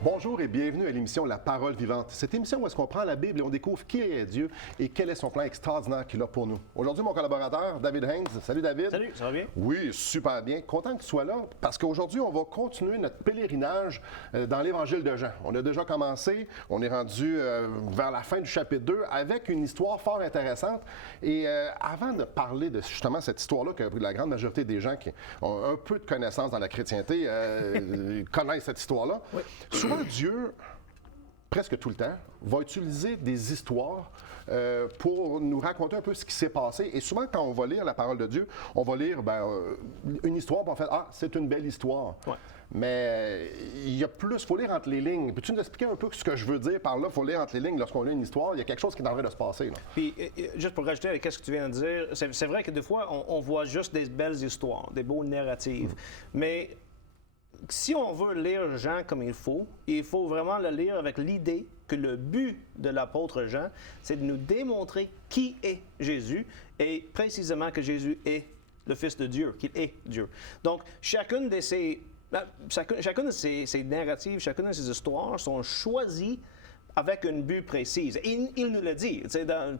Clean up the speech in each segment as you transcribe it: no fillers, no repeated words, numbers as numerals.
Bonjour et bienvenue à l'émission La Parole vivante. Cette émission où est-ce qu'on prend la Bible et on découvre qui est Dieu et quel est son plan extraordinaire qu'il a pour nous. Aujourd'hui, mon collaborateur, David Haynes. Salut David. Salut, ça va bien? Oui, super bien. Content que tu sois là parce qu'aujourd'hui, on va continuer notre pèlerinage dans l'Évangile de Jean. On a déjà commencé, on est rendu vers la fin du chapitre 2 avec une histoire fort intéressante. Et avant de parler de justement cette histoire-là, que la grande majorité des gens qui ont un peu de connaissances dans la chrétienté connaissent cette histoire-là, oui. Souvent, Dieu, presque tout le temps, va utiliser des histoires pour nous raconter un peu ce qui s'est passé. Et souvent, quand on va lire la parole de Dieu, on va lire une histoire, puis on fait « Ah, c'est une belle histoire ouais. ». Mais il y a plus, il faut lire entre les lignes. Peux-tu nous expliquer un peu ce que je veux dire par là? Il faut lire entre les lignes lorsqu'on lit une histoire. Il y a quelque chose qui est en train de se passer. Là. Puis, juste pour rajouter avec ce que tu viens de dire, c'est vrai que des fois, on voit juste des belles histoires, des beaux narratifs. Mais si on veut lire Jean comme il faut vraiment le lire avec l'idée que le but de l'apôtre Jean, c'est de nous démontrer qui est Jésus et précisément que Jésus est le Fils de Dieu, qu'il est Dieu. Donc, chacune de ces narratifs, chacune de ces histoires sont choisies avec un but précis. Il nous le dit.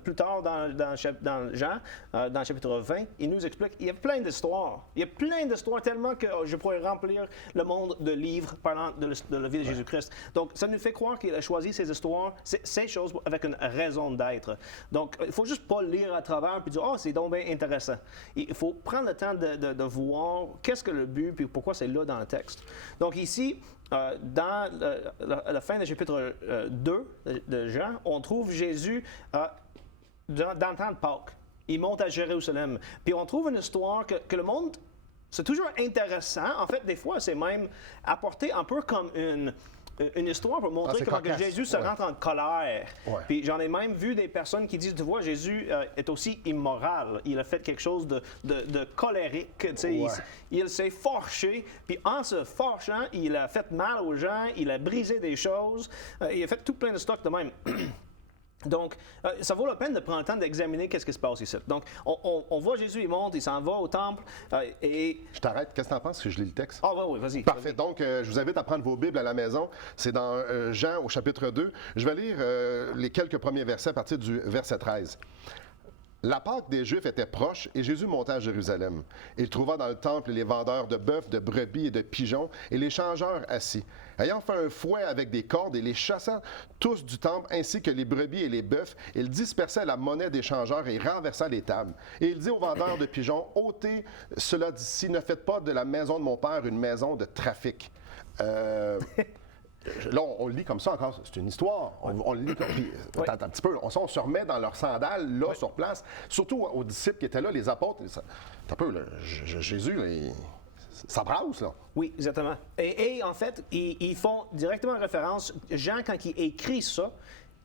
Plus tard dans Jean, dans le chapitre 20, il nous explique qu'il y a plein d'histoires. Il y a plein d'histoires tellement que je pourrais remplir le monde de livres parlant de la vie de Jésus-Christ. Donc, ça nous fait croire qu'il a choisi ces histoires, ces choses avec une raison d'être. Donc, il ne faut juste pas lire à travers et dire « Oh, c'est donc bien intéressant ». Il faut prendre le temps de voir qu'est-ce que le but et pourquoi c'est là dans le texte. Donc, ici, dans la fin du chapitre 2 de Jean, on trouve Jésus dans le temps de Pâques. Il monte à Jérusalem. Puis on trouve une histoire que le monde, c'est toujours intéressant. En fait, des fois, c'est même apporté un peu comme une histoire pour montrer comment que Jésus se rentre en colère. Ouais. Puis j'en ai même vu des personnes qui disent, tu vois, Jésus est aussi immoral. Il a fait quelque chose de colérique. Ouais. Il s'est fâché. Puis en se fâchant, il a fait mal aux gens. Il a brisé des choses. Il a fait tout plein de stocks de même. Donc, ça vaut la peine de prendre le temps d'examiner qu'est-ce qui se passe ici. Donc, on voit Jésus, il monte, il s'en va au temple et... Je t'arrête. Qu'est-ce que tu en penses si je lis le texte? Ah oui, vas-y. Parfait. Donc, je vous invite à prendre vos Bibles à la maison. C'est dans Jean au chapitre 2. Je vais lire les quelques premiers versets à partir du verset 13. La Pâque des Juifs était proche et Jésus monta à Jérusalem. Il trouva dans le temple les vendeurs de bœufs, de brebis et de pigeons et les changeurs assis. Ayant fait un fouet avec des cordes et les chassant tous du temple ainsi que les brebis et les bœufs, il dispersa la monnaie des changeurs et renversa les tables. Et il dit aux vendeurs de pigeons, « Ôtez cela d'ici, ne faites pas de la maison de mon père une maison de trafic. » Là, on le lit comme ça encore. C'est une histoire. On le lit comme ça. Un petit peu. On se remet dans leurs sandales, là, sur place. Surtout aux disciples qui étaient là, les apôtres. Un peu, là, Jésus, là, ça brasse, là. Oui, exactement. Et en fait, ils font directement référence. Jean, quand il écrit ça,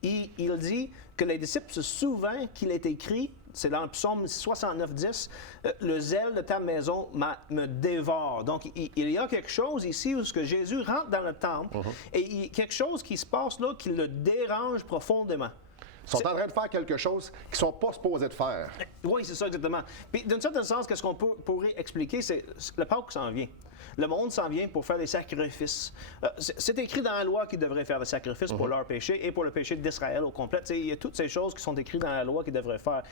il dit que les disciples se souviennent qu'il est écrit, c'est dans le psaume 69-10, le zèle de ta maison me dévore. Donc, il y a quelque chose ici où Jésus rentre dans le temple et il y a quelque chose qui se passe là qui le dérange profondément. Ils sont en train de faire quelque chose qu'ils ne sont pas supposés de faire. Oui, c'est ça, exactement. Puis, d'un certain sens, qu'est-ce qu'on pourrait expliquer, c'est le Pâques s'en vient. Le monde s'en vient pour faire des sacrifices. C'est écrit dans la loi qu'ils devraient faire des sacrifices pour leur péché et pour le péché d'Israël au complet. Il y a toutes ces choses qui sont écrites dans la loi qu'ils devraient faire.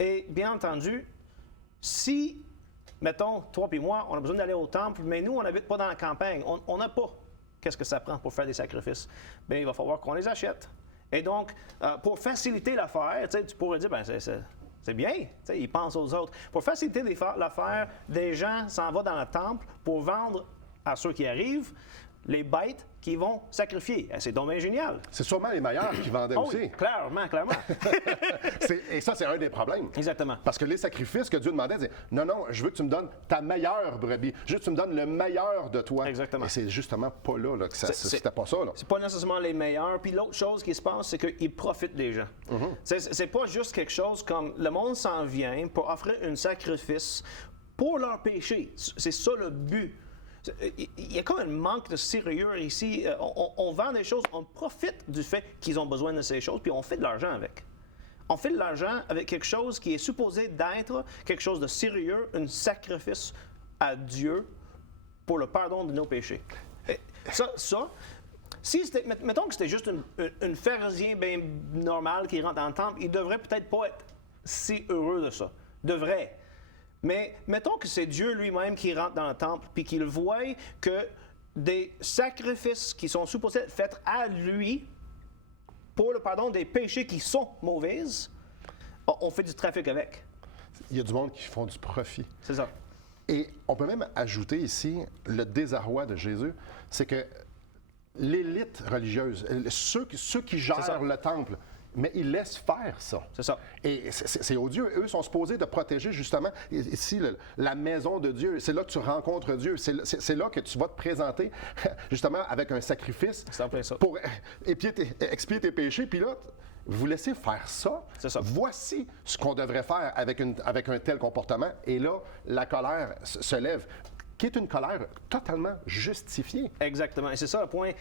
Et bien entendu, si, mettons, toi et moi, on a besoin d'aller au temple, mais nous, on n'habite pas dans la campagne, on n'a pas qu'est-ce que ça prend pour faire des sacrifices, bien, il va falloir qu'on les achète. Et donc, pour faciliter l'affaire, tu pourrais dire, ben c'est bien, ils pensent aux autres. Pour faciliter l'affaire, des gens s'en vont dans le temple pour vendre à ceux qui arrivent les bêtes qu'ils vont sacrifier. C'est donc bien génial. C'est sûrement les meilleurs qui vendaient aussi. Oui, clairement. Et ça, c'est un des problèmes. Exactement. Parce que les sacrifices que Dieu demandait, c'est non, je veux que tu me donnes ta meilleure brebis. Je veux que tu me donnes le meilleur de toi. Exactement. Et c'est justement pas là que c'était pas ça. Là. C'est pas nécessairement les meilleurs. Puis l'autre chose qui se passe, c'est qu'ils profitent des gens. C'est pas juste quelque chose comme le monde s'en vient pour offrir un sacrifice pour leur péché. C'est ça le but. Il y a comme un manque de sérieux ici. On vend des choses, on profite du fait qu'ils ont besoin de ces choses, puis on fait de l'argent avec. On fait de l'argent avec quelque chose qui est supposé d'être quelque chose de sérieux, un sacrifice à Dieu pour le pardon de nos péchés. Ça Mettons que c'était juste un pharisien bien normal qui rentre dans le temple, il devrait peut-être pas être si heureux de ça. Devrait. Mais mettons que c'est Dieu lui-même qui rentre dans le temple puis qu'il voit que des sacrifices qui sont supposés être faits à lui pour le pardon des péchés qui sont mauvais, on fait du trafic avec. Il y a du monde qui font du profit. C'est ça. Et on peut même ajouter ici le désarroi de Jésus, c'est que l'élite religieuse, ceux qui gèrent le temple, mais ils laissent faire ça. C'est ça. Et c'est odieux. Eux sont supposés de protéger justement ici la maison de Dieu. C'est là que tu rencontres Dieu. C'est là que tu vas te présenter justement avec un sacrifice pour expier tes péchés. Puis là, vous laissez faire ça. C'est ça. Voici ce qu'on devrait faire avec un tel comportement. Et là, la colère se lève, qui est une colère totalement justifiée. Exactement. Et c'est ça le point.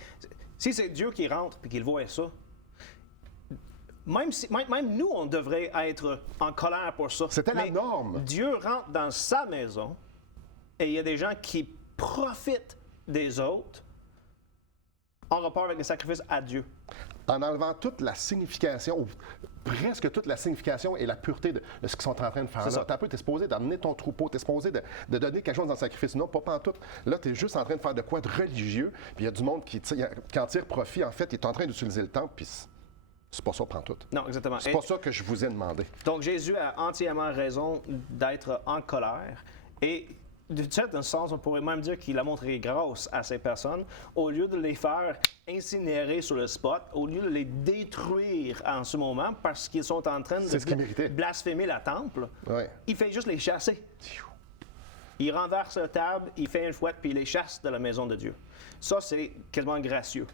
Si c'est Dieu qui rentre et qu'il voit ça, même nous, on devrait être en colère pour ça. C'était la norme. Dieu rentre dans sa maison et il y a des gens qui profitent des autres en rapport avec les sacrifices à Dieu. En enlevant toute la signification, ou presque toute la signification et la pureté de ce qu'ils sont en train de faire. Là, tu es supposé d'amener ton troupeau, tu es supposé de donner quelque chose dans le sacrifice. Non, pas pantoute. Là, tu es juste en train de faire de quoi de religieux, puis il y a du monde qui en tire profit. En fait, il est en train d'utiliser le temple, puis c'est pas ça pantoute. Non, exactement. C'est pas ça que je vous ai demandé. Donc, Jésus a entièrement raison d'être en colère et d'une certaine sens, on pourrait même dire qu'il a montré grâce à ces personnes au lieu de les faire incinérer sur le spot, au lieu de les détruire en ce moment parce qu'ils sont en train de blasphémer la temple. Ouais. Il fait juste les chasser. Il renverse la table, il fait une fouette puis il les chasse de la maison de Dieu. Ça, c'est quasiment gracieux.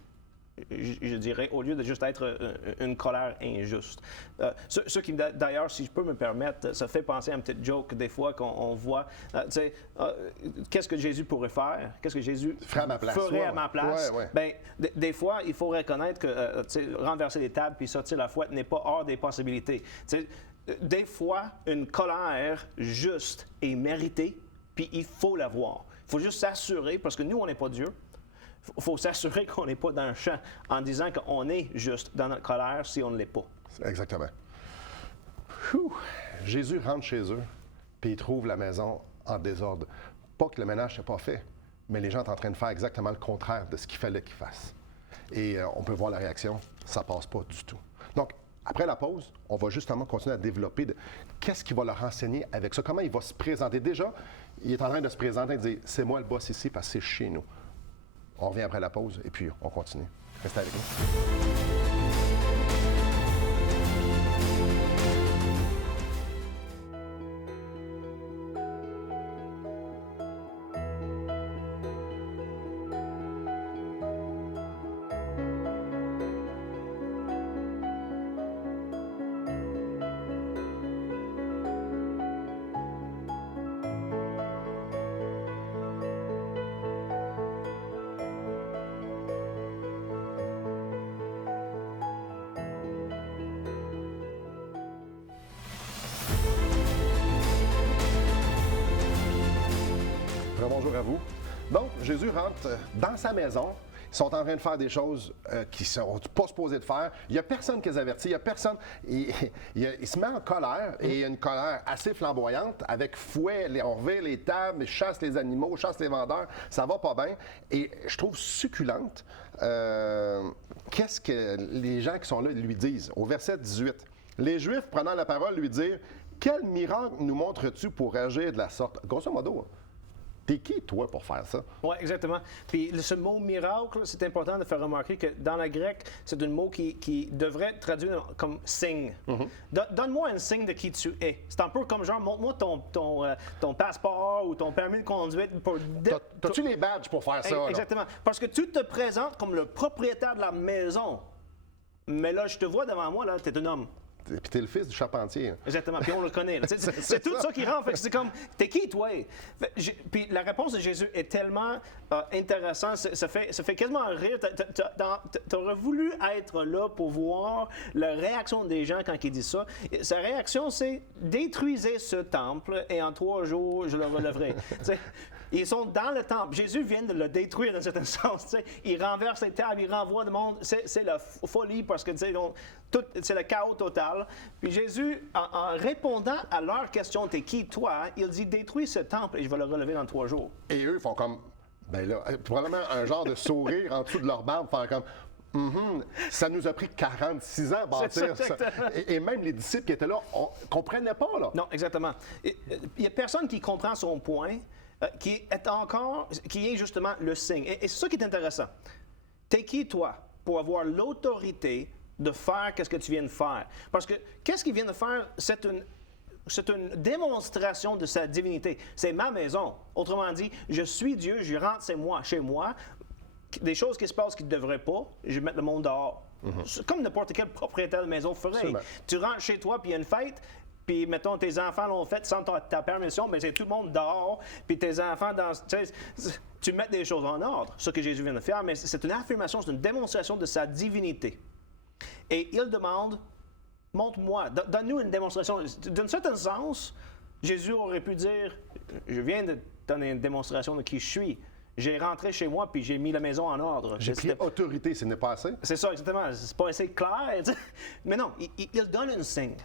Je dirais, au lieu de juste être une colère injuste. Ce qui, d'ailleurs, si je peux me permettre, ça fait penser à une petite joke des fois qu'on voit, qu'est-ce que Jésus pourrait faire? Qu'est-ce que Jésus ferait à ma place? Ouais. Bien, des fois, il faut reconnaître que renverser les tables puis sortir la fouette n'est pas hors des possibilités. Des fois, une colère juste est méritée, puis il faut l'avoir. Il faut juste s'assurer, parce que nous, on n'est pas Dieu. Il faut s'assurer qu'on n'est pas dans le champ en disant qu'on est juste dans notre colère si on ne l'est pas. Exactement. Jésus rentre chez eux, puis il trouve la maison en désordre. Pas que le ménage n'est pas fait, mais les gens sont en train de faire exactement le contraire de ce qu'il fallait qu'ils fassent. Et on peut voir la réaction, ça passe pas du tout. Donc, après la pause, on va justement continuer à développer qu'est-ce qu'il va leur enseigner avec ça, comment il va se présenter. Déjà, il est en train de se présenter et de dire « c'est moi le boss ici parce que c'est chez nous ». On revient après la pause et puis on continue. Restez avec nous. Bonjour à vous. Donc, Jésus rentre dans sa maison. Ils sont en train de faire des choses qu'ils ne sont pas supposés de faire. Il n'y a personne qui les avertit. Il n'y a personne. Il se met en colère, et une colère assez flamboyante, avec fouet. On revient les tables, chasse les animaux, chasse les vendeurs. Ça va pas bien. Et je trouve succulente qu'est-ce que les gens qui sont là lui disent. Au verset 18, les Juifs, prenant la parole, lui dirent « Quel miracle nous montres-tu pour agir de la sorte? » Grosso modo, t'es qui, toi, pour faire ça? Oui, exactement. Puis ce mot miracle, c'est important de faire remarquer que dans la grecque, c'est un mot qui devrait être traduit comme signe. Donne-moi un signe de qui tu es. C'est un peu comme genre, montre-moi ton passeport ou ton permis de conduite. T'as-tu les badges pour faire ça? Exactement. Parce que tu te présentes comme le propriétaire de la maison. Mais là, je te vois devant moi, là, t'es un homme. Puis t'es le fils du charpentier. Exactement, puis on le connaît. C'est tout ça qui rend. Fait que c'est comme, t'es qui, toi? Puis la réponse de Jésus est tellement intéressante, ça fait quasiment rire. T'aurais voulu être là pour voir la réaction des gens quand il dit ça. Sa réaction, c'est « Détruisez ce temple et en 3 jours, je le relèverai. » Ils sont dans le temple. Jésus vient de le détruire dans un certain sens. Tu sais. Il renverse les tables, il renvoie le monde. C'est la folie parce que tu sais, c'est le chaos total. Puis Jésus, en répondant à leur question, t'es qui toi? Il dit, détruis ce temple et je vais le relever dans 3 jours. Et eux font comme, ben là, probablement un genre de sourire en dessous de leur barbe, faire comme, ça nous a pris 46 ans à bâtir ça. Et même les disciples qui étaient là, on comprenaient pas, là. Non, exactement. Il n'y a personne qui comprend son point, qui est justement le signe. Et c'est ça qui est intéressant. T'es qui, toi, pour avoir l'autorité de faire ce que tu viens de faire? Parce que qu'est-ce qu'il vient de faire? C'est une démonstration de sa divinité. C'est ma maison. Autrement dit, je suis Dieu, je rentre chez moi. Des choses qui se passent qui ne devraient pas, je vais mettre le monde dehors. C'est comme n'importe quel propriétaire de maison ferait. Absolument. Tu rentres chez toi, puis il y a une fête, puis mettons, tes enfants l'ont fait sans ta permission, mais c'est tout le monde dehors, puis tes enfants tu mets des choses en ordre, ce que Jésus vient de faire, mais c'est une affirmation, c'est une démonstration de sa divinité. Et il demande, montre-moi, donne-nous une démonstration. D'un certain sens, Jésus aurait pu dire, je viens de donner une démonstration de qui je suis. J'ai rentré chez moi puis j'ai mis la maison en ordre. J'ai pris autorité, ce n'est pas assez. C'est ça, exactement. C'est pas assez clair. Mais non, il donne un signe.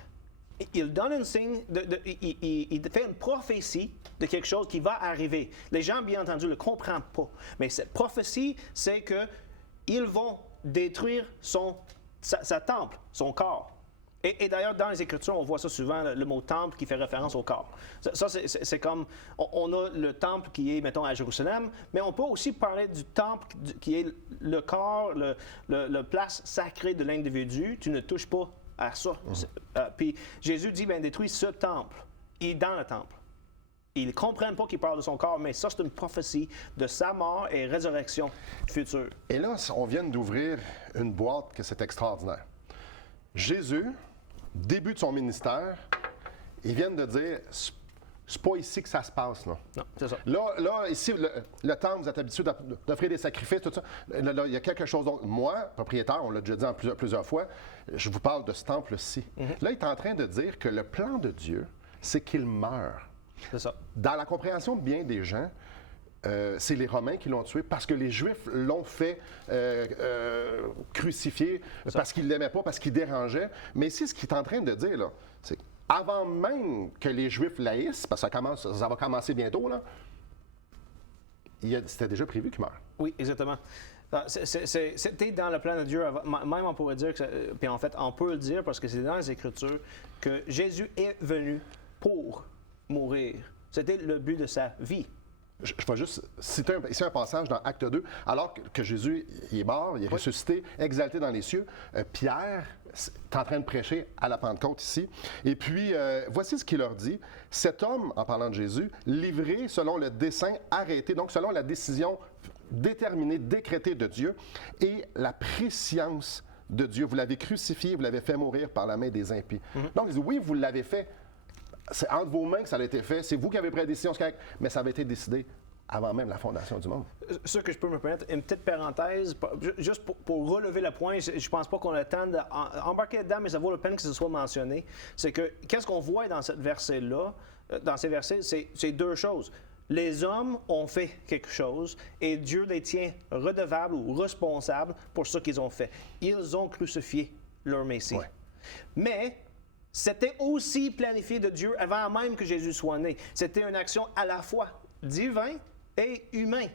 Il donne un signe, il fait une prophétie de quelque chose qui va arriver. Les gens, bien entendu, ne le comprennent pas. Mais cette prophétie, c'est qu'ils vont détruire sa temple, son corps. Et d'ailleurs, dans les Écritures, on voit ça souvent, le mot temple qui fait référence au corps. Ça c'est comme, on a le temple qui est, mettons, à Jérusalem, mais on peut aussi parler du temple qui est le corps, le place sacrée de l'individu. Tu ne touches pas à ça. Puis Jésus dit, détruis ce temple. Il est dans le temple. Ils ne comprennent pas qu'il parle de son corps, mais ça, c'est une prophétie de sa mort et résurrection future. Et là, on vient d'ouvrir une boîte que c'est extraordinaire. Jésus, début de son ministère, ils viennent de dire, c'est pas ici que ça se passe, là. Non, c'est ça. Là ici, le temple, vous êtes habitué d'offrir des sacrifices, tout ça. Là, il y a quelque chose d'autre. Moi, propriétaire, on l'a déjà dit plusieurs fois, je vous parle de ce temple-ci. Là, il est en train de dire que le plan de Dieu, c'est qu'il meurt. C'est ça. Dans la compréhension de bien des gens, c'est les Romains qui l'ont tué parce que les Juifs l'ont fait crucifier parce qu'ils ne l'aimaient pas, parce qu'il dérangeait. Mais ici, ce qu'il est en train de dire, là, c'est avant même que les Juifs l'haïssent, parce que ça va commencer bientôt, là, c'était déjà prévu qu'il meure. Oui, exactement. C'était dans le plan de Dieu. Même on pourrait dire, puis en fait, on peut le dire parce que c'est dans les Écritures, que Jésus est venu pour mourir. C'était le but de sa vie. Je vais juste citer ici un passage dans Acte 2. Alors que Jésus il est mort, il est ressuscité, exalté dans les cieux, Pierre est en train de prêcher à la Pentecôte ici. Et puis, voici ce qu'il leur dit. Cet homme, en parlant de Jésus, livré selon le dessein arrêté, donc selon la décision déterminée, décrétée de Dieu, et la prescience de Dieu. Vous l'avez crucifié, vous l'avez fait mourir par la main des impies. Donc, il dit, oui, vous l'avez fait. C'est entre vos mains que ça a été fait. C'est vous qui avez pris la décision, mais ça avait été décidé avant même la fondation du monde. Ce que je peux me permettre, une petite parenthèse, juste pour relever le point, je ne pense pas qu'on a le temps d'embarquer dedans, mais ça vaut la peine que ce soit mentionné. C'est que qu'est-ce qu'on voit dans cette verset-là, dans ces versets, c'est 2 choses. Les hommes ont fait quelque chose et Dieu les tient redevables ou responsables pour ce qu'ils ont fait. Ils ont crucifié leur Messie. Ouais. Mais c'était aussi planifié de Dieu avant même que Jésus soit né. C'était une action à la fois divine et humaine.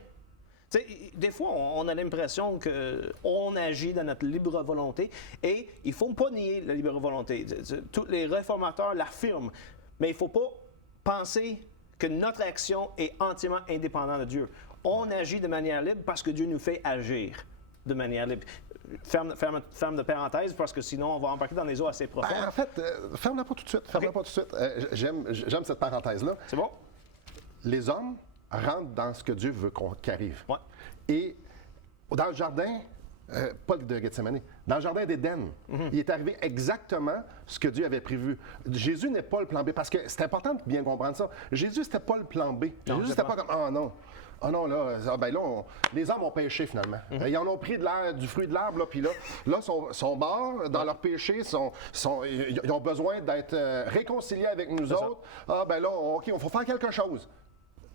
Des fois, on a l'impression qu'on agit dans notre libre volonté et il ne faut pas nier la libre volonté. Tous les réformateurs l'affirment, mais il ne faut pas penser que notre action est entièrement indépendante de Dieu. On agit de manière libre parce que Dieu nous fait agir de manière libre. Ferme de parenthèse parce que sinon on va embarquer dans des eaux assez profondes. En fait, ferme-la pas tout de suite. Ferme-la pas tout de suite. J'aime cette parenthèse-là. C'est bon? Les hommes rentrent dans ce que Dieu veut qu'il arrive. Ouais. Et dans le jardin, pas de Gethsémani, dans le jardin d'Éden, il est arrivé exactement ce que Dieu avait prévu. Jésus n'est pas le plan B, parce que c'est important de bien comprendre ça. Jésus, c'était pas le plan B. Non, Jésus, c'était pas comme, oh non, là, les hommes ont péché finalement. Ils en ont pris du fruit de l'arbre, puis là, sont morts dans leur péché, ils ont besoin d'être réconciliés avec nous autres. OK, il faut faire quelque chose.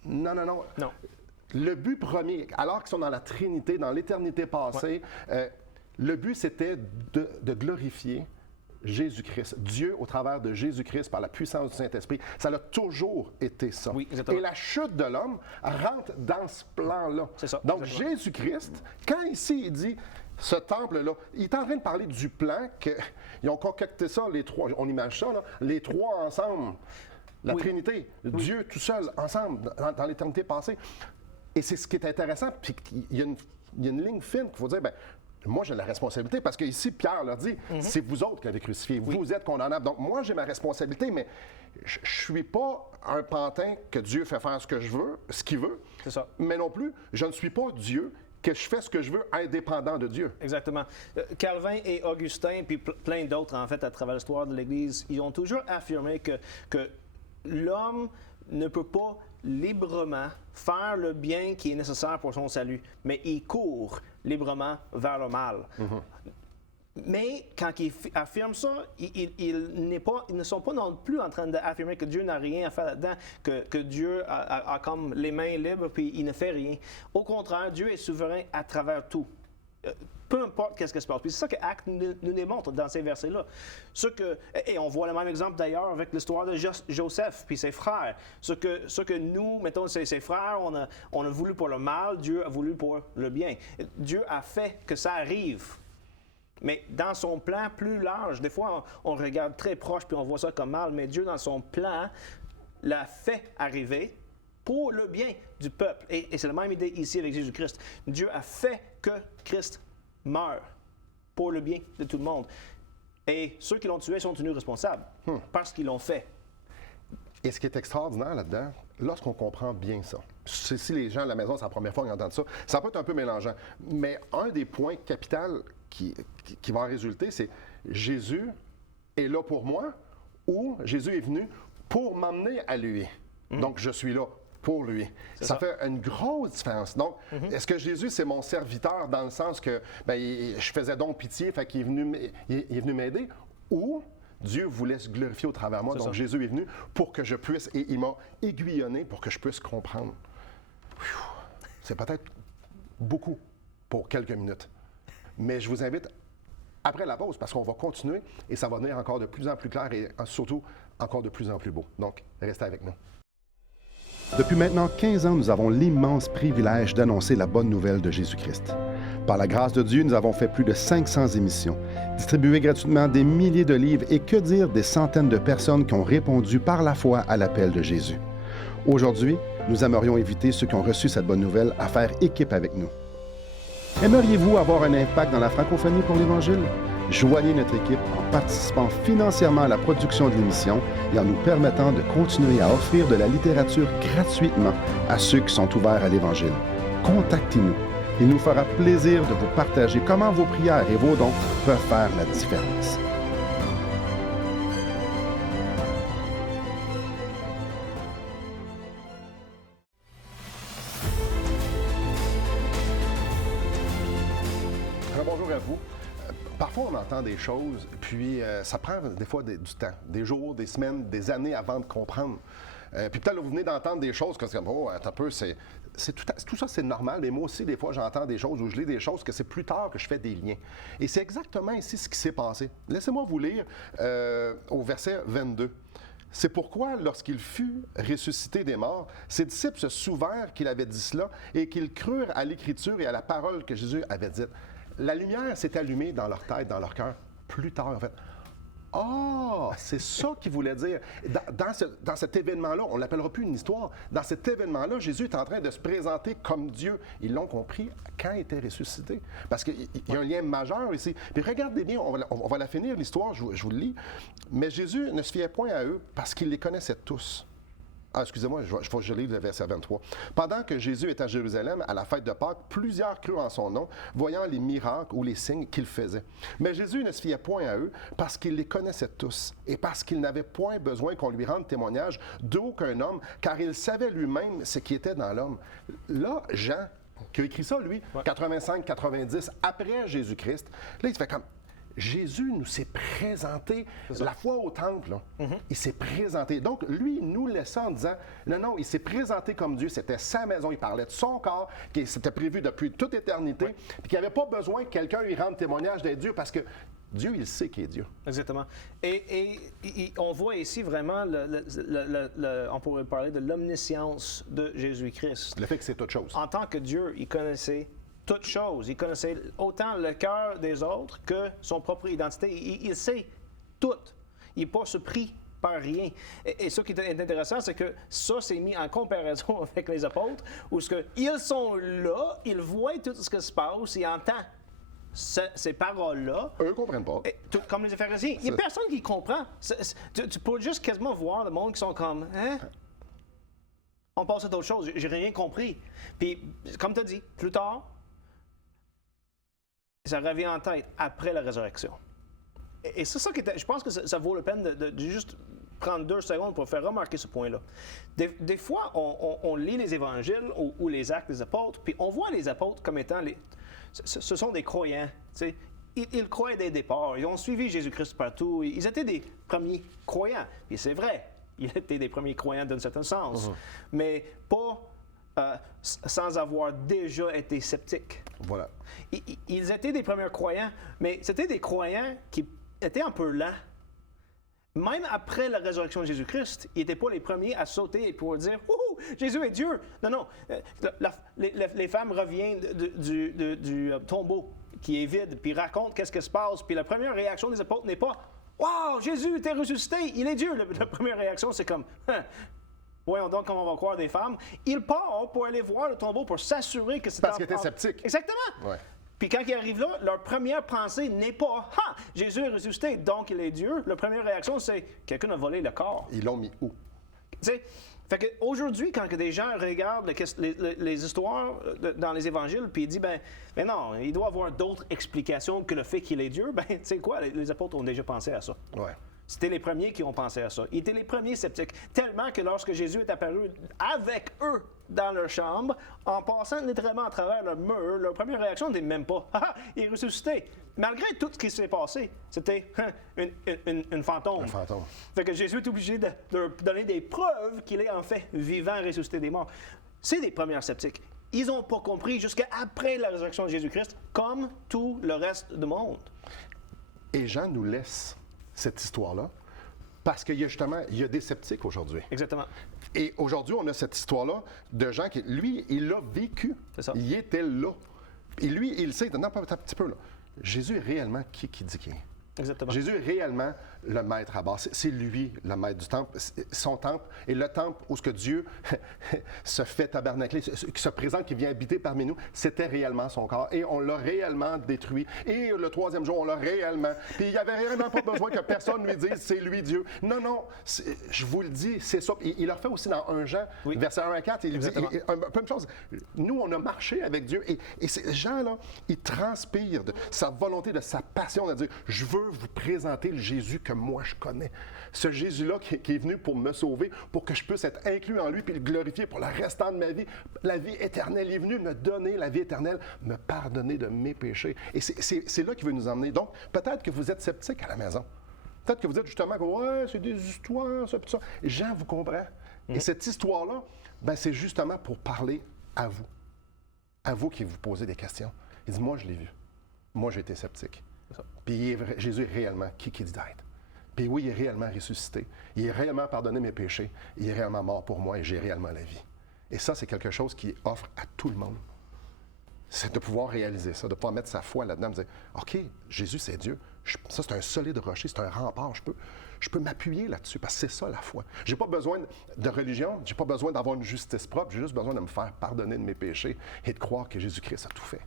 Non. Non. Le but premier, alors qu'ils sont dans la Trinité, dans l'éternité passée, le but, c'était de glorifier Jésus-Christ. Dieu, au travers de Jésus-Christ, par la puissance du Saint-Esprit, ça a toujours été ça. Oui, exactement. Et la chute de l'homme rentre dans ce plan-là. C'est ça, Donc, exactement. Jésus-Christ, quand ici, il dit ce temple-là, il est en train de parler du plan qu'ils ont concocté ça, les trois, on imagine ça, là, les trois ensemble. La Oui. Trinité, Dieu tout seul, ensemble, dans l'éternité passée. Et c'est ce qui est intéressant, puis il y a une ligne fine qu'il faut dire, bien, moi, j'ai la responsabilité, parce qu'ici, Pierre leur dit, c'est vous autres qui l'avez crucifié, vous êtes condamnables. Donc, moi, j'ai ma responsabilité, mais je ne suis pas un pantin que Dieu fait faire ce qu'il veut, C'est ça. mais non plus, je ne suis pas Dieu, que je fais ce que je veux indépendant de Dieu. Exactement. Calvin et Augustin, puis plein d'autres, en fait, à travers l'histoire de l'Église, ils ont toujours affirmé que l'homme ne peut pas librement faire le bien qui est nécessaire pour son salut, mais il court librement vers le mal. Mais quand ils affirment ça, ils ne sont pas non plus en train d'affirmer que Dieu n'a rien à faire là-dedans, que Dieu a comme les mains libres puis il ne fait rien. Au contraire, Dieu est souverain à travers tout. Peu importe qu'est-ce qui se passe. Puis c'est ça que Actes nous démontre dans ces versets-là. Et on voit le même exemple d'ailleurs avec l'histoire de Joseph puis ses frères. Ce que nous, mettons, ses frères, on a voulu pour le mal, Dieu a voulu pour le bien. Dieu a fait que ça arrive. Mais dans son plan plus large, des fois, on regarde très proche puis on voit ça comme mal, mais Dieu, dans son plan, l'a fait arriver pour le bien du peuple. Et c'est la même idée ici avec Jésus-Christ. Dieu a fait que Christ meure pour le bien de tout le monde. Et ceux qui l'ont tué sont tenus responsables parce qu'ils l'ont fait. Et ce qui est extraordinaire là-dedans, lorsqu'on comprend bien ça, si les gens à la maison, c'est la première fois qu'ils entendent ça, ça peut être un peu mélangeant. Mais un des points capitaux qui va en résulter, c'est Jésus est là pour moi ou Jésus est venu pour m'emmener à lui. Donc, je suis là pour lui. Ça fait une grosse différence. Donc, est-ce que Jésus, c'est mon serviteur dans le sens que je faisais donc pitié, fait qu'il est venu m'aider, ou Dieu voulait se glorifier au travers de moi. Donc, Jésus est venu pour que je puisse, et il m'a aiguillonné pour que je puisse comprendre. C'est peut-être beaucoup pour quelques minutes. Mais je vous invite, après la pause, parce qu'on va continuer et ça va devenir encore de plus en plus clair et surtout encore de plus en plus beau. Donc, restez avec nous. Depuis maintenant 15 ans, nous avons l'immense privilège d'annoncer la bonne nouvelle de Jésus-Christ. Par la grâce de Dieu, nous avons fait plus de 500 émissions, distribué gratuitement des milliers de livres et que dire des centaines de personnes qui ont répondu par la foi à l'appel de Jésus. Aujourd'hui, nous aimerions inviter ceux qui ont reçu cette bonne nouvelle à faire équipe avec nous. Aimeriez-vous avoir un impact dans la francophonie pour l'Évangile? Joignez notre équipe en participant financièrement à la production de l'émission et en nous permettant de continuer à offrir de la littérature gratuitement à ceux qui sont ouverts à l'Évangile. Contactez-nous. Il nous fera plaisir de vous partager comment vos prières et vos dons peuvent faire la différence. Bonjour à vous. Parfois, on entend des choses, puis ça prend des fois du temps, des jours, des semaines, des années avant de comprendre. Puis peut-être là, vous venez d'entendre des choses que c'est comme, oh, attends un peu, tout ça, c'est normal. Mais moi aussi, des fois, j'entends des choses ou je lis des choses que c'est plus tard que je fais des liens. Et c'est exactement ici ce qui s'est passé. Laissez-moi vous lire au verset 22. C'est pourquoi, lorsqu'il fut ressuscité des morts, ses disciples se souvinrent qu'il avait dit cela et qu'ils crurent à l'Écriture et à la parole que Jésus avait dite. La lumière s'est allumée dans leur tête, dans leur cœur, plus tard, en fait. Ah, c'est ça qu'il voulait dire. Dans cet événement-là, on ne l'appellera plus une histoire. Dans cet événement-là, Jésus est en train de se présenter comme Dieu. Ils l'ont compris quand il était ressuscité. Parce qu'il y a un lien majeur ici. Puis regardez bien, on va la finir, l'histoire, je vous le lis. Mais Jésus ne se fiait point à eux parce qu'il les connaissait tous. Ah, excusez-moi, il faut que je lise le verset 23. Pendant que Jésus était à Jérusalem, à la fête de Pâques, plusieurs crurent en son nom, voyant les miracles ou les signes qu'il faisait. Mais Jésus ne se fiait point à eux, parce qu'il les connaissait tous, et parce qu'il n'avait point besoin qu'on lui rende témoignage d'aucun homme, car il savait lui-même ce qui était dans l'homme. Là, Jean, qui a écrit ça, lui, 85-90, après Jésus-Christ, là, il fait comme... Jésus nous s'est présenté, la fois au temple, là, il s'est présenté. Donc, lui, il nous laissait en disant, non, il s'est présenté comme Dieu, c'était sa maison, il parlait de son corps, qui s'était prévu depuis toute éternité, puis qu'il n'y avait pas besoin que quelqu'un lui rende témoignage d'être Dieu, parce que Dieu, il sait qu'il est Dieu. Exactement. Et on voit ici vraiment, on pourrait parler de l'omniscience de Jésus-Christ. Le fait que c'est autre chose. En tant que Dieu, il connaissait toutes choses. Il connaissait autant le cœur des autres que son propre identité. Il sait tout. Il n'est pas surpris par rien. Et ce qui est intéressant, c'est que ça s'est mis en comparaison avec les apôtres, où ils sont là, ils voient tout ce qui se passe, ils entendent ces paroles-là. Eux ne comprennent pas. Comme les pharisiens. Il n'y a personne qui comprend. Tu peux juste quasiment voir le monde qui sont comme, hein? On passe à d'autres choses. J'ai rien compris. Puis, comme tu as dit, plus tard, ça revient en tête après la résurrection. Et c'est ça qui je pense que ça vaut la peine de juste prendre 2 secondes pour faire remarquer ce point-là. Des fois, on lit les évangiles ou les actes des apôtres, puis on voit les apôtres comme étant ce sont des croyants. T'sais. Ils croyaient dès le départ. Ils ont suivi Jésus-Christ partout. Ils étaient des premiers croyants. Et c'est vrai, ils étaient des premiers croyants d'un certain sens. Mais pas sans avoir déjà été sceptiques. Voilà. Ils étaient des premiers croyants, mais c'était des croyants qui étaient un peu lents. Même après la résurrection de Jésus-Christ, ils n'étaient pas les premiers à sauter pour dire « Wouhou, Jésus est Dieu! » Non. Les femmes reviennent du tombeau qui est vide, puis racontent qu'est-ce qui se passe. Puis la première réaction des apôtres n'est pas « Wow, Jésus était ressuscité, il est Dieu! » La première réaction, c'est comme « Voyons donc comment on va croire des femmes. » Ils partent pour aller voir le tombeau pour s'assurer que c'est parce qu'ils étaient sceptiques. Exactement. Ouais. Puis quand ils arrivent là, leur première pensée n'est pas « Ah, Jésus est ressuscité, donc il est Dieu. » La première réaction, c'est « Quelqu'un a volé le corps. » Ils l'ont mis où? Tu sais, fait qu'aujourd'hui, quand des gens regardent les histoires dans les évangiles, puis ils disent « Ben non, il doit y avoir d'autres explications que le fait qu'il est Dieu. » Ben, tu sais quoi, les apôtres ont déjà pensé à ça. Ouais. C'était les premiers qui ont pensé à ça. Ils étaient les premiers sceptiques. Tellement que lorsque Jésus est apparu avec eux dans leur chambre, en passant littéralement à travers le mur, leur première réaction n'était même pas « Ah, il est ressuscité! » Malgré tout ce qui s'est passé, c'était une fantôme. Un fantôme. Fait que Jésus est obligé de leur donner des preuves qu'il est en fait vivant, ressuscité des morts. C'est des premiers sceptiques. Ils n'ont pas compris jusqu'à après la résurrection de Jésus-Christ, comme tout le reste du monde. Et Jean nous laisse cette histoire-là parce qu'il y a justement des sceptiques aujourd'hui. Exactement. Et aujourd'hui, on a cette histoire-là de Jean qui, lui, il l'a vécu. C'est ça. Il était là. Et lui, il sait, non, pas un petit peu là. Jésus est réellement qui dit qu'il est. Exactement. Jésus est réellement le maître à bord. C'est lui le maître du temple, son temple et le temple où ce que Dieu se fait tabernacler, qui se présente, qui vient habiter parmi nous, c'était réellement son corps. Et on l'a réellement détruit. Et le 3e jour, on l'a réellement. Puis il n'y avait réellement pas besoin que personne lui dise c'est lui Dieu. Non, je vous le dis, c'est ça. Il l'a fait aussi dans 1 Jean, verset 1 à 4. Il dit un peu de chose. Nous, on a marché avec Dieu. Et ces gens-là, ils transpirent de sa volonté, de sa passion de dire je veux vous présenter le Jésus que moi je connais. Ce Jésus-là qui est venu pour me sauver, pour que je puisse être inclus en lui puis le glorifier pour le restant de ma vie. La vie éternelle. Il est venu me donner la vie éternelle, me pardonner de mes péchés. Et c'est là qu'il veut nous emmener. Donc, peut-être que vous êtes sceptique à la maison. Peut-être que vous êtes justement comme ouais, c'est des histoires, ça, puis ça. Jean vous comprend. Et cette histoire-là, c'est justement pour parler à vous. À vous qui vous posez des questions. Il dit, moi, je l'ai vu. Moi, j'ai été sceptique. Puis Jésus est réellement qui dit d'être. Puis oui, il est réellement ressuscité. Il est réellement pardonné mes péchés. Il est réellement mort pour moi et j'ai réellement la vie. Et ça, c'est quelque chose qui offre à tout le monde. C'est de pouvoir réaliser ça, de pouvoir mettre sa foi là-dedans, de dire, OK, Jésus, c'est Dieu. Ça, c'est un solide rocher, c'est un rempart. Je peux m'appuyer là-dessus parce que c'est ça, la foi. Je n'ai pas besoin de religion, je n'ai pas besoin d'avoir une justice propre. J'ai juste besoin de me faire pardonner de mes péchés et de croire que Jésus-Christ a tout fait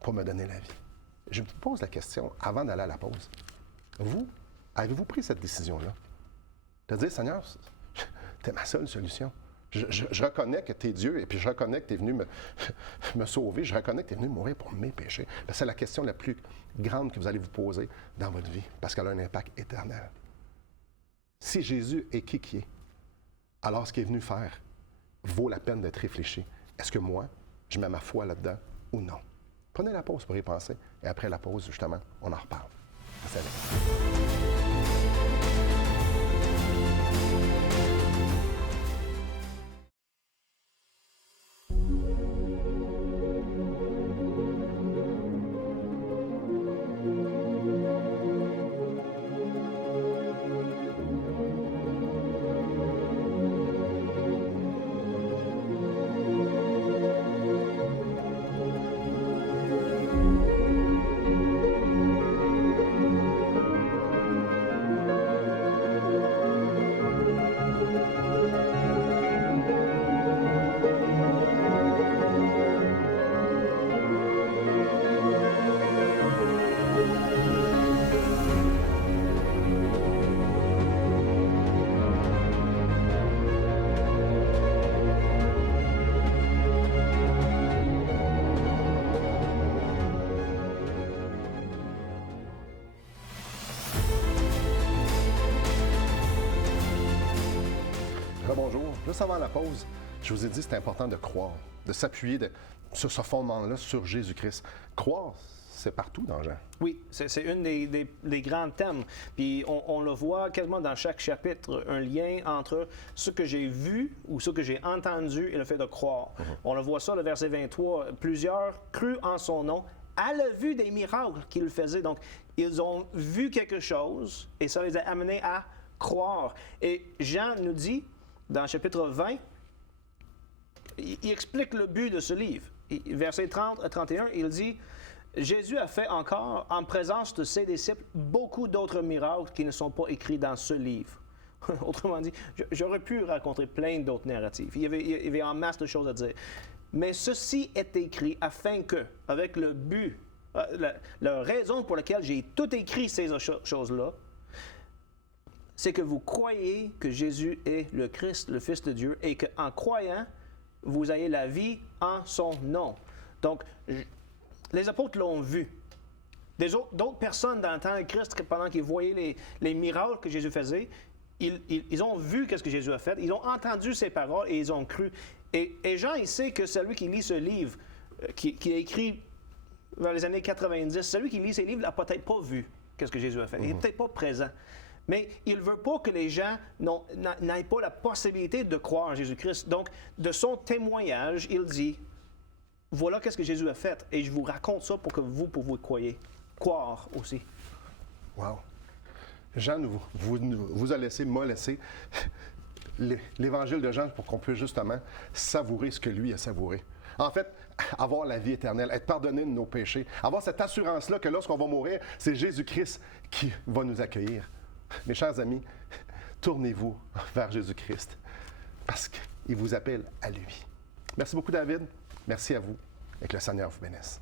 pour me donner la vie. Je me pose la question, avant d'aller à la pause, vous, avez-vous pris cette décision-là? De dire, Seigneur, tu es ma seule solution. Je reconnais que tu es Dieu et puis je reconnais que tu es venu me sauver. Je reconnais que tu es venu mourir pour mes péchés. C'est la question la plus grande que vous allez vous poser dans votre vie parce qu'elle a un impact éternel. Si Jésus est qui est, alors ce qu'il est venu faire vaut la peine d'être réfléchi. Est-ce que moi, je mets ma foi là-dedans ou non? Prenez la pause pour y penser et après la pause, justement, on en reparle. Salut. Bonjour. Juste avant la pause, je vous ai dit que c'est important de croire, de s'appuyer sur ce fondement-là, sur Jésus-Christ. Croire, c'est partout dans Jean. Oui, c'est un des grands thèmes. Puis on le voit quasiment dans chaque chapitre, un lien entre ce que j'ai vu ou ce que j'ai entendu et le fait de croire. On le voit ça, le verset 23. Plusieurs crurent en son nom à la vue des miracles qu'il faisait. Donc, ils ont vu quelque chose et ça les a amenés à croire. Et Jean nous dit, dans le chapitre 20, il explique le but de ce livre. Versets 30 à 31, il dit « Jésus a fait encore, en présence de ses disciples, beaucoup d'autres miracles qui ne sont pas écrits dans ce livre. » Autrement dit, j'aurais pu raconter plein d'autres narratifs. Il y avait en masse de choses à dire. Mais ceci est écrit afin que, avec le but, la raison pour laquelle j'ai tout écrit ces choses-là, c'est que vous croyez que Jésus est le Christ, le Fils de Dieu, et qu'en croyant, vous ayez la vie en son nom. Donc, les apôtres l'ont vu. D'autres personnes dans le temps de Christ, pendant qu'ils voyaient les miracles que Jésus faisait, ils ont vu ce que Jésus a fait, ils ont entendu ses paroles et ils ont cru. Et Jean, il sait que celui qui lit ce livre, qui est écrit dans les années 90, celui qui lit ces livres n'a peut-être pas vu ce que Jésus a fait. Il n'est peut-être pas présent. Mais il ne veut pas que les gens n'aient pas la possibilité de croire en Jésus-Christ. Donc, de son témoignage, il dit, voilà qu'est-ce que Jésus a fait, et je vous raconte ça pour que vous croyez, croire aussi. Wow! Jean vous a laissé, m'a laissé l'évangile de Jean pour qu'on puisse justement savourer ce que lui a savouré. En fait, avoir la vie éternelle, être pardonné de nos péchés, avoir cette assurance-là que lorsqu'on va mourir, c'est Jésus-Christ qui va nous accueillir. Mes chers amis, tournez-vous vers Jésus-Christ parce qu'il vous appelle à lui. Merci beaucoup, David. Merci à vous et que le Seigneur vous bénisse.